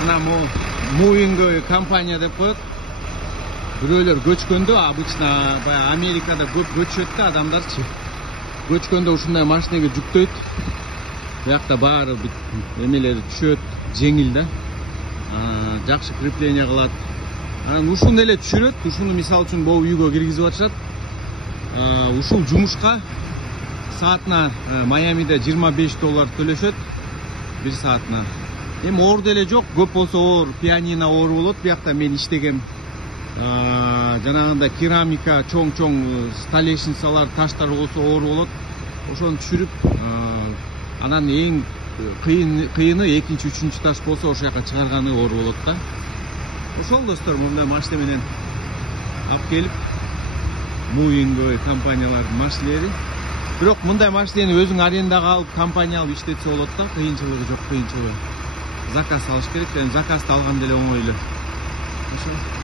Мына Moving компания деп коет. Бирөөлөр көчкөндө обычно баягы Америкада көп көчөт да адамдарчы. Көчкөндө ушундай машинеге жүктөйт. Буякта баары эмелери түшөт, жеңил да. Жакшы крепление кылат. Анан ушуну эле түшүрөт. Ушуну мисалы үчүн бул үйгө киргизип атышат. Ушул жумушка саатына Майамиде $25 төлөшөт. 1 саатына. Эми оор деле жок, көп болсо оор, пианино оор болот. Буякта мен иштегем. Жанагындай керамика, чоң столешницалар, таштар болсо оор болот. Ошону түшүрүп, анан эң кыйыны экинчи, үчүнчү таш болсо ошол жака чыгарганы оор болот да. Ошол достор, мындай машина менен алып келип, Moving компаниялардын машинелери. Бирок мындай машинени өзүң арендага алып, компания алып иштетсе болот да, кыйынчылыгы жок, кыйынчылыгы. Заказ алыш керек, заказды алган деле оңой эле. Ошо.